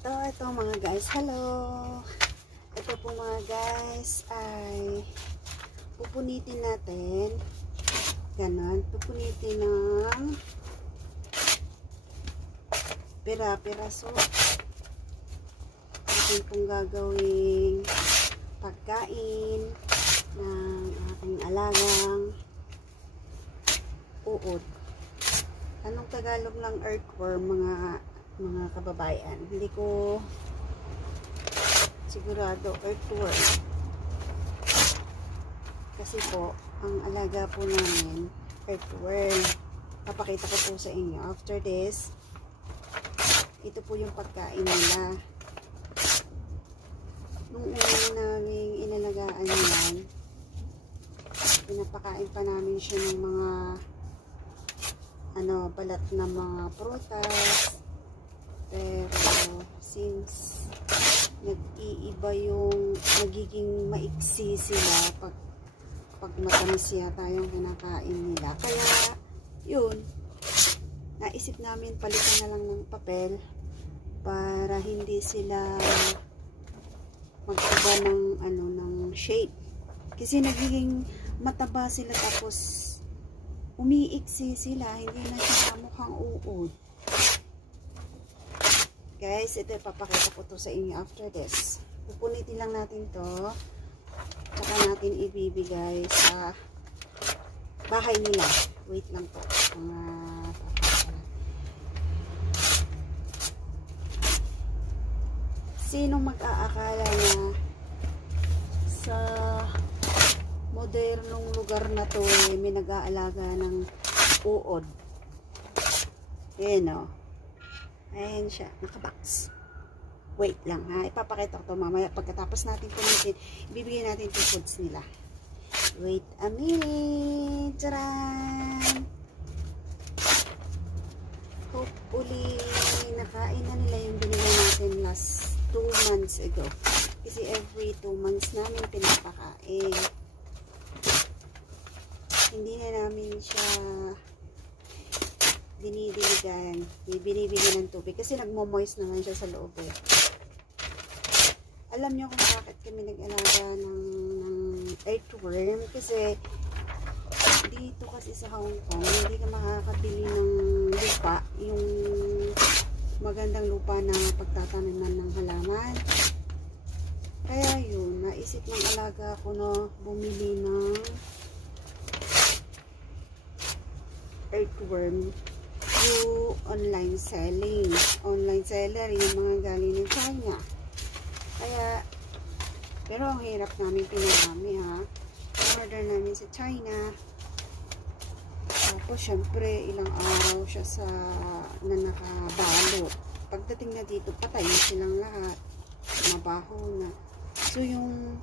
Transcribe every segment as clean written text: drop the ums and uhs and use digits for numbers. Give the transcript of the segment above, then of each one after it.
Ito mga guys, hello. Ito po mga guys ay pupunitin natin. Ganon, pupunitin ng pira-piraso. Ating pong gagawing pagkain ng ating alagang uod. Anong Tagalog ng earthworm mga kababayan? Hindi ko sigurado. Earthworm. Kasi po, ang alaga po namin earthworm. Papakita ko po sa inyo. After this, ito po yung pagkain nila. Nung una namin inalagaan yan, pinapakain pa namin siya ng mga balat na mga prutas. Pero since nag-iiba yung nagiging maiksi sila pag matamis yata yung kinakain nila, kaya yun, naisip namin palitan na lang ng papel para hindi sila mag-iba ng shape, kasi nagiging mataba sila tapos umiiksi sila, hindi na siya mukhang uod. Guys, ito ipapakita ko to sa inyo after this. Pupunitin lang natin to, tsaka natin ibibigay sa bahay nila. Wait lang po. Sinong mag-aakala na sa modernong lugar na to may nag-aalaga ng uod? Ayan o. Ayan siya, nakabox. Wait lang ha, ipapakita ko to mamaya. Pagkatapos natin punitin, ibibigay natin yung foods nila. Wait a minute. Tcharan! Hopefully, nakain na nila yung binigay natin last 2 months ago. Kasi every 2 months namin pinapakain. Hindi na namin siya dinidiligan, binibigyan ng tubig kasi nagmo-moist naman siya sa loob eh. Alam nyo kung bakit kami nag-alaga ng earthworm? Kasi dito kasi sa Hong Kong hindi ka makakabili ng lupa, yung magandang lupa na pagtataniman ng halaman. Kaya yun, naisip ng alaga ko na bumili ng earthworm through online selling. Online seller, yung mga galing ng China. Kaya, pero ang hirap namin pinarami ha. Order namin sa China. Tapos, syempre, ilang araw siya na nakabalot. Pagdating na dito, patay na silang lahat. Mabaho na. So, yung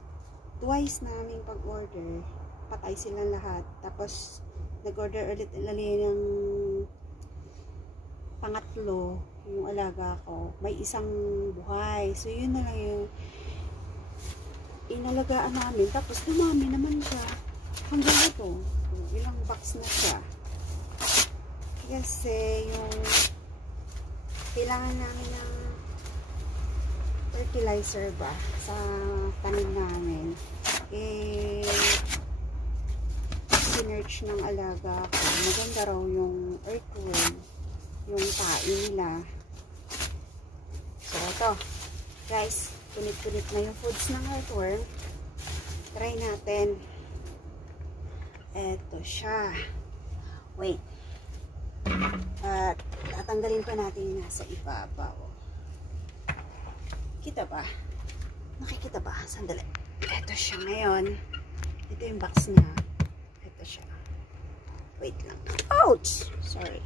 twice namin pag-order, patay silang lahat. Tapos, nag-order ulit ng pangatlo, yung alaga ko, may isang buhay. So, yun na lang yung inalagaan namin. Tapos, dumami naman siya. Hanggang ito, ilang box na siya. Kasi, yung kailangan namin ng fertilizer ba sa tanim namin. Sinerch ng alaga ko, maganda raw yung earthworm, yung tae nila. So, ito. Guys, punit-punit na yung foods ng earthworm. Try natin. Ito siya. Wait. At tatanggalin pa natin yung nasa ibabaw. Kita ba? Nakikita ba? Sandali. Ito siya ngayon. Ito yung box niya. Ito siya. Wait lang. Ouch! Sorry.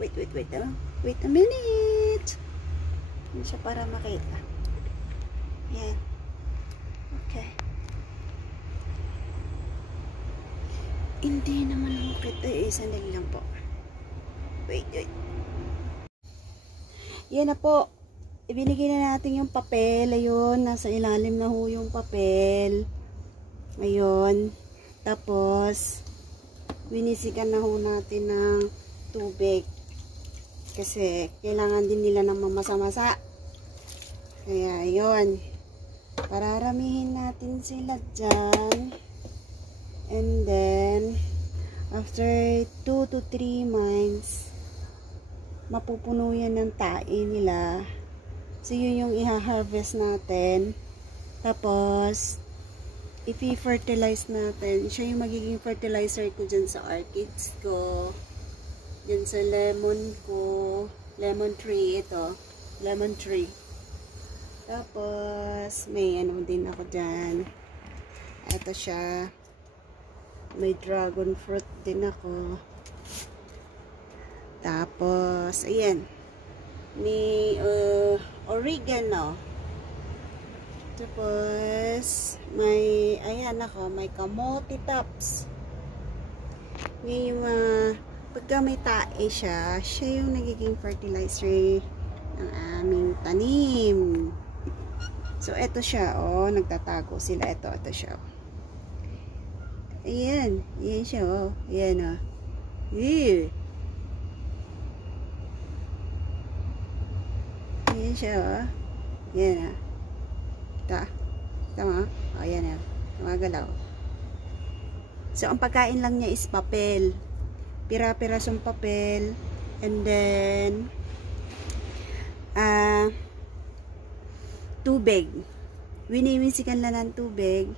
Wait. Wait a minute. Yan siya para makita. Yan. Okay. Hindi naman makita eh. Sandali lang po. Wait. Yan na po. Ibinigay na natin yung papel. Ayun. Nasa ilalim na ho yung papel. Ayun. Tapos, winisikan na ho natin ng tubig. Kasi, kailangan din nila ng mamasa-masa. Kaya yun, pararamihin natin sila dyan. And then after 2 to 3 months, mapupuno yan ng tae nila. So yun yung iha-harvest natin. Tapos i-fertilize natin. Siya yung magiging fertilizer ko dyan sa orchids ko. Dyan sa lemon ko. Lemon tree ito. Lemon tree. Tapos may ano din ako dyan. Ito siya. May dragon fruit din ako. Tapos ayan. May oregano. Tapos may ayan ako, may kamote tops. Ngayon yung pagka may tae siya, siya yung nagiging fertilizer ng aming tanim. So eto siya, oh, nagtatago sila. Ito siya. Ayan, ayan siya, oh. Ayan, oh. Ew. Ayan siya, oh. Ayan, oh. Tama? O, yan na. Tumagalaw. So, ang pagkain lang niya is papel. Pira-pirasong papel. And then, tubig. Winimisikan lang ng tubig.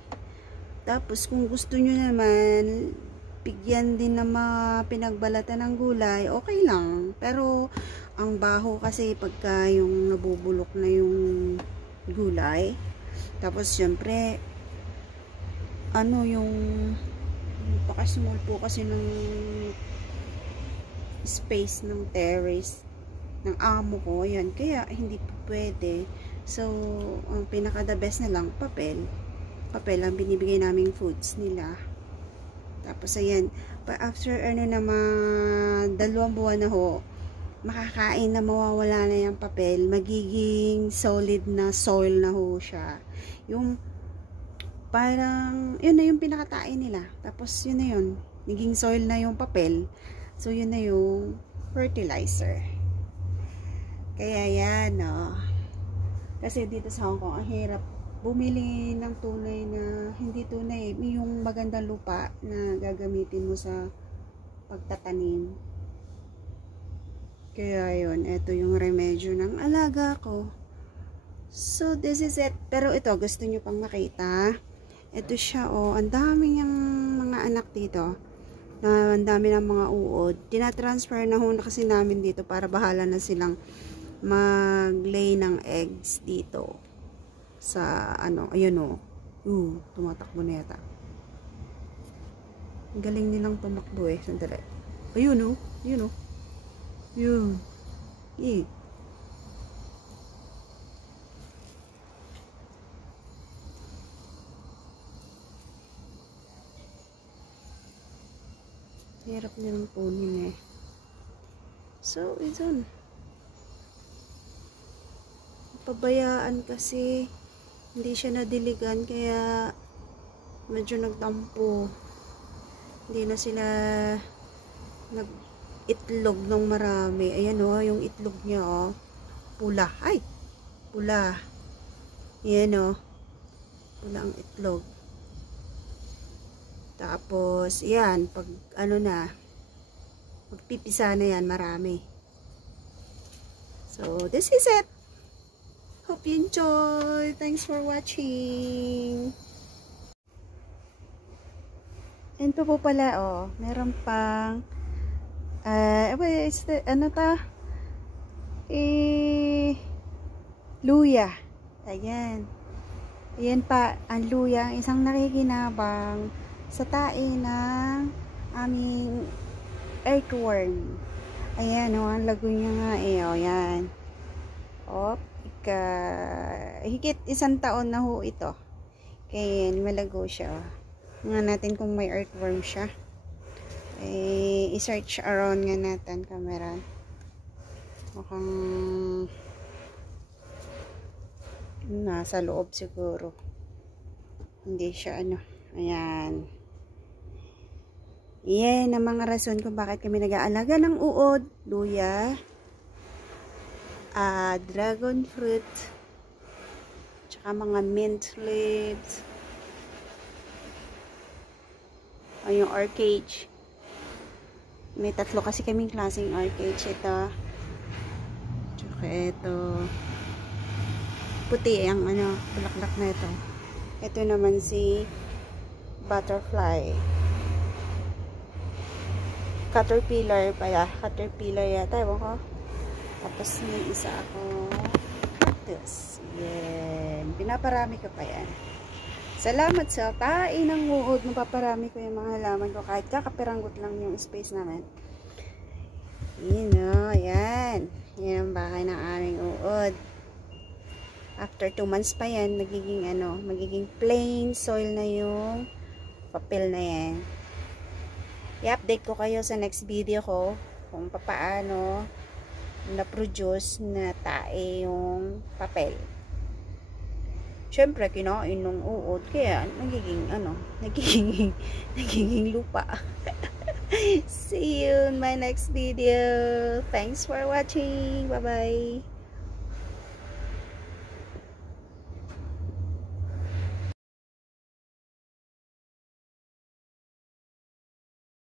Tapos, kung gusto nyo naman, bigyan din ng mga pinagbalatan ng gulay, okay lang. Pero, ang baho kasi pagka yung nabubulok na yung gulay. Tapos, syempre, ano yung paka-small po kasi ng space ng terrace ng amo ko. Yan. Kaya, hindi po pwede. So, ang pinaka-the best na lang, papel. Papel ang binibigay naming foods nila. Tapos, ayan. After, ano naman, 2 buwan na ho, makakain na mawawala na yung papel, magiging solid na soil na ho siya. Yung parang, yun na yung pinakatain nila. Tapos, yun na yun. Naging soil na yung papel. So, yun na yung fertilizer. Kaya yan, no. Kasi dito sa Hong Kong, ang hirap bumili ng tunay na, hindi tunay, yung magandang lupa na gagamitin mo sa pagtatanim. Kaya yun, ito yung remedyo ng alaga ko. So, this is it. Pero ito, gusto nyo pang makita. Ito siya, oh. Ang dami niyang mga anak dito. Ang dami ng mga uod. Tinatransfer na ho na kasi namin dito para bahala na silang mag-lay ng eggs dito. Sa, ano, ayun, oh. Tumatakbo na yata. Ang galing nilang tumakbo, eh. Sandali. Ayun, oh. Ayun, oh. Yun. Eh. Hirap nilang kunin, eh. So, ito. Pabayaan kasi hindi siya nadiligan kaya medyo nagtampo. Hindi na sila nag-itlog ng marami. Ayan, oh, yung itlog niya, oh. Pula. Ay! Pula. Ayan, oh. Pula ang itlog. Tapos, yan, pag ano na, magpipisa na yan, marami. So, this is it. Hope you enjoy. Thanks for watching. And ito po pala, oh, meron pang, ano ta? Luya. Ayan. Ayan pa, ang luya, isang nakikinabang sa tae ng aming earthworm. Ayan, oh, ang lago niya nga, eh, oh, yan. Oh, higit 1 taon na ho ito. Kaya malago siya. Nga natin kung may earthworm siya. I-search around nga natin camera. Mukhang nasa loob siguro. Hindi siya ano. Ayan. Yan ang mga rason kung bakit kami nag-aalaga ng uod, luya, dragon fruit, Tsaka mga mint leaves. O yung orchage. May 3 kasi kaming klaseng orchage. Ito. Tsaka ito. Puti ang bulaklak na ito. Ito naman si butterfly. Caterpillar pala. Caterpillar yata. Ewan ko. Tapos may isa ako. Cactus. Yan. Pinaparami ko pa yan. Salamat sa tain ng uod. Mapaparami ko yung mga halaman ko. Kahit kakapiranggot lang yung space namin. Yan o. Yan. Yan ang bahay ng aming uod. After 2 months pa yan, magiging plain soil na yung papel na yan. I-update ko kayo sa next video ko kung paano na-produce na tae yung papel. Syempre, kinain ng uod, kaya nagiging lupa. See you in my next video. Thanks for watching. Bye-bye.